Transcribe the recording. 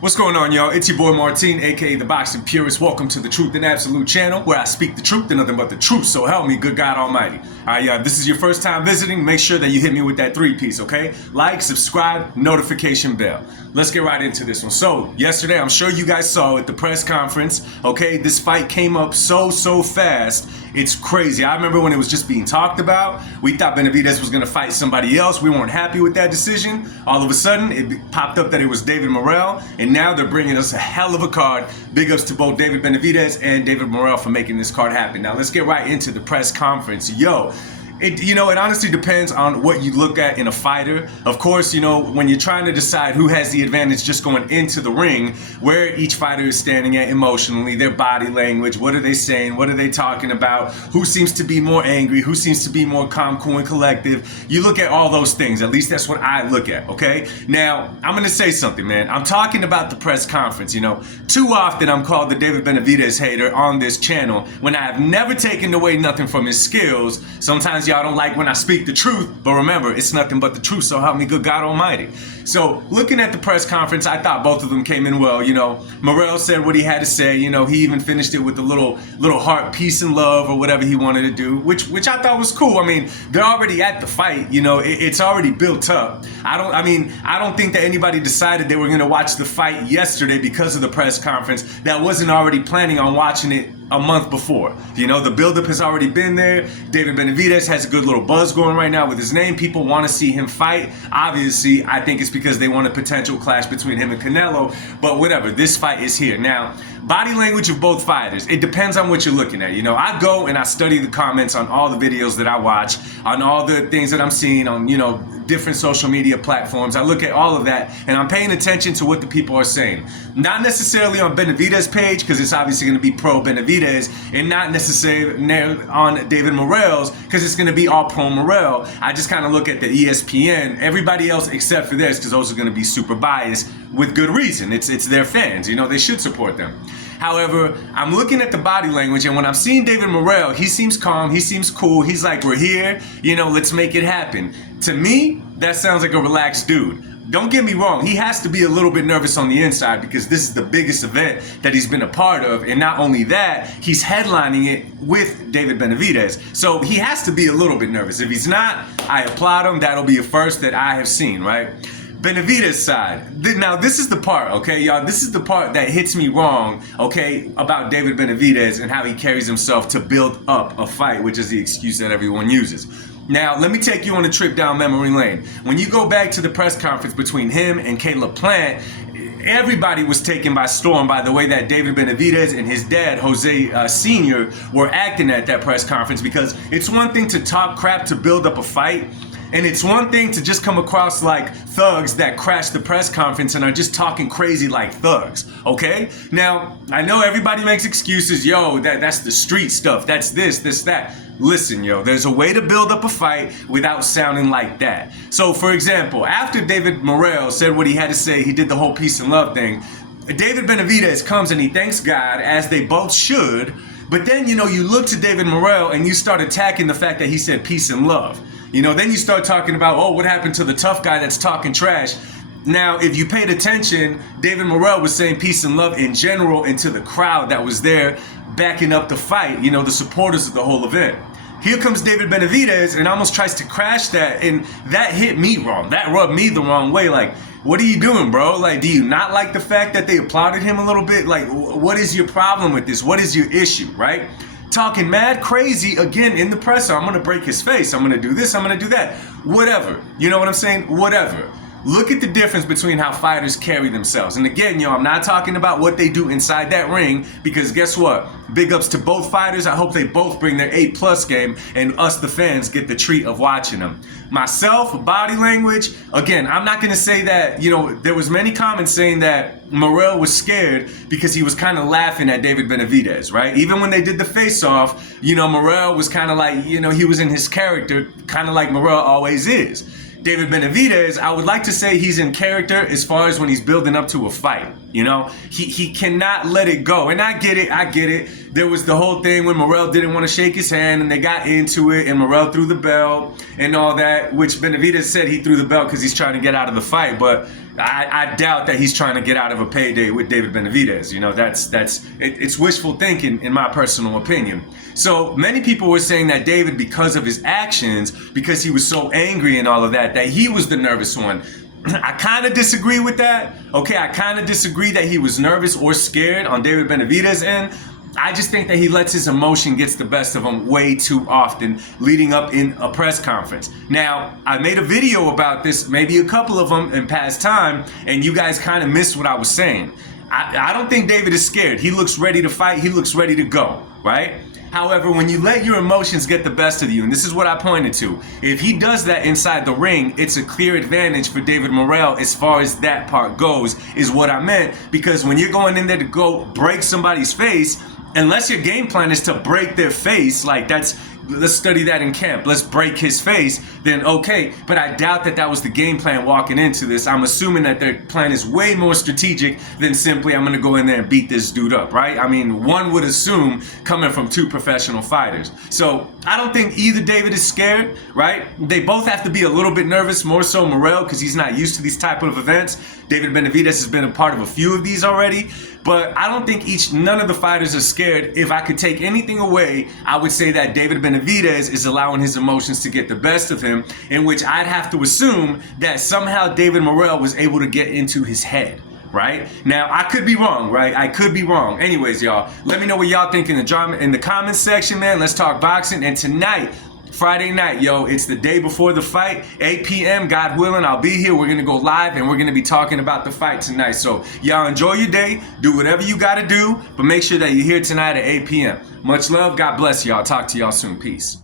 What's going on, y'all? It's your boy Martin, aka the Boxing Purist. Welcome to the Truth and Absolute channel, where I speak the truth and nothing but the truth. So help me, good God Almighty. Alright, y'all, this is your first time visiting. Make sure that you hit me with that 3-piece, okay? Like, subscribe, notification bell. Let's get right into this one. So, yesterday, I'm sure you guys saw at the press conference, okay? This fight came up so fast. It's crazy. I remember when it was just being talked about. We thought Benavidez was going to fight somebody else. We weren't happy with that decision. All of a sudden, it popped up that it was David Morrell, and now they're bringing us a hell of a card. Big ups to both David Benavidez and David Morrell for making this card happen. Now, let's get right into the press conference. It honestly depends on what you look at in a fighter. Of course, when you're trying to decide who has the advantage just going into the ring, where each fighter is standing at emotionally, their body language, what are they saying, what are they talking about, who seems to be more angry, who seems to be more calm, cool, and collective. You look at all those things. At least that's what I look at, okay? Now, I'm going to say something, man. I'm talking about the press conference, Too often I'm called the David Benavidez hater on this channel when I have never taken away nothing from his skills. Sometimes y'all don't like when I speak the truth, but remember, it's nothing but the truth, so help me good God Almighty. So, looking at the press conference, I thought both of them came in well. Morrell said what he had to say. He even finished it with a little heart, peace and love, or whatever he wanted to do, which I thought was cool. I mean, they're already at the fight. It's already built up. I don't think that anybody decided they were going to watch the fight yesterday because of the press conference that wasn't already planning on watching it a month before. The buildup has already been there. David Benavidez has a good little buzz going right now with his name. People want to see him fight. Obviously, I think it's because they want a potential clash between him and Canelo, but whatever, this fight is here. Now, body language of both fighters, it depends on what you're looking at. I go and I study the comments on all the videos that I watch, on all the things that I'm seeing on, different social media platforms. I look at all of that and I'm paying attention to what the people are saying. Not necessarily on Benavidez' page, because it's obviously going to be pro Benavidez, and not necessarily on David Morrell's, because it's going to be all pro Morrell. I just kind of look at the ESPN, everybody else except for theirs, because those are going to be super biased with good reason. It's their fans, they should support them. However, I'm looking at the body language, and when I'm seeing David Morrell, he seems calm, he seems cool, he's like, we're here, let's make it happen. To me, that sounds like a relaxed dude. Don't get me wrong, he has to be a little bit nervous on the inside because this is the biggest event that he's been a part of, and not only that, he's headlining it with David Benavidez. So he has to be a little bit nervous. If he's not, I applaud him. That'll be a first that I have seen, right? Benavidez' side. Now, this is the part, okay, y'all? This is the part that hits me wrong, okay, about David Benavidez and how he carries himself to build up a fight, which is the excuse that everyone uses. Now, let me take you on a trip down memory lane. When you go back to the press conference between him and Caleb Plant, everybody was taken by storm by the way that David Benavidez and his dad, Jose Sr., were acting at that press conference, because it's one thing to talk crap to build up a fight, and it's one thing to just come across like thugs that crash the press conference and are just talking crazy like thugs, okay? Now, I know everybody makes excuses. That's the street stuff. That's this, that. Listen, there's a way to build up a fight without sounding like that. So, for example, after David Morrell said what he had to say, he did the whole peace and love thing, David Benavidez comes and he thanks God, as they both should, but then, you look to David Morrell and you start attacking the fact that he said peace and love. Then you start talking about, what happened to the tough guy that's talking trash? Now, if you paid attention, David Morrell was saying peace and love in general and to the crowd that was there backing up the fight, the supporters of the whole event. Here comes David Benavidez and almost tries to crash that, and that hit me wrong. That rubbed me the wrong way. Like, what are you doing, bro? Like, do you not like the fact that they applauded him a little bit? Like, what is your problem with this? What is your issue, right? Talking mad crazy again in the presser. I'm going to break his face. I'm going to do this. I'm going to do that. Whatever. You know what I'm saying? Whatever. Look at the difference between how fighters carry themselves. And again, I'm not talking about what they do inside that ring, because guess what? Big ups to both fighters. I hope they both bring their A+ game, and us, the fans, get the treat of watching them. Myself, body language, again, I'm not going to say that, there was many comments saying that Morrell was scared because he was kind of laughing at David Benavidez, right? Even when they did the face-off, Morrell was kind of like, he was in his character, kind of like Morrell always is. David Benavidez, I would like to say he's in character as far as when he's building up to a fight. He cannot let it go. And I get it. There was the whole thing when Morrell didn't want to shake his hand and they got into it and Morrell threw the bell and all that, which Benavidez said he threw the bell because he's trying to get out of the fight. But I doubt that he's trying to get out of a payday with David Benavidez. You know, it's wishful thinking in my personal opinion. So many people were saying that David, because of his actions, because he was so angry and all of that he was the nervous one. I kind of disagree with that. Okay, I kind of disagree that he was nervous or scared on David Benavidez's end. I just think that he lets his emotion gets the best of him way too often leading up in a press conference. Now, I made a video about this, maybe a couple of them in past time, and you guys kind of missed what I was saying. I don't think David is scared. He looks ready to fight. He looks ready to go, right? However, when you let your emotions get the best of you, and this is what I pointed to, if he does that inside the ring, it's a clear advantage for David Morrell as far as that part goes, is what I meant. Because when you're going in there to go break somebody's face, unless your game plan is to break their face, like let's study that in camp, let's break his face, then okay. But I doubt that was the game plan walking into this. I'm assuming that their plan is way more strategic than simply, I'm gonna go in there and beat this dude up, right? I mean, one would assume coming from two professional fighters. So I don't think either David is scared, right? They both have to be a little bit nervous, more so Morrell, because he's not used to these type of events. David Benavidez has been a part of a few of these already, but I don't think none of the fighters are scared. If I could take anything away, I would say that David Benavidez is allowing his emotions to get the best of him, in which I'd have to assume that somehow David Morrell was able to get into his head. Right? Now, I could be wrong, right? I could be wrong. Anyways, y'all, let me know what y'all think in the comments section, man. Let's talk boxing. And tonight, Friday night, yo, it's the day before the fight, 8 p.m., God willing, I'll be here. We're going to go live, and we're going to be talking about the fight tonight. So, y'all enjoy your day. Do whatever you got to do, but make sure that you're here tonight at 8 p.m. Much love. God bless y'all. Talk to y'all soon. Peace.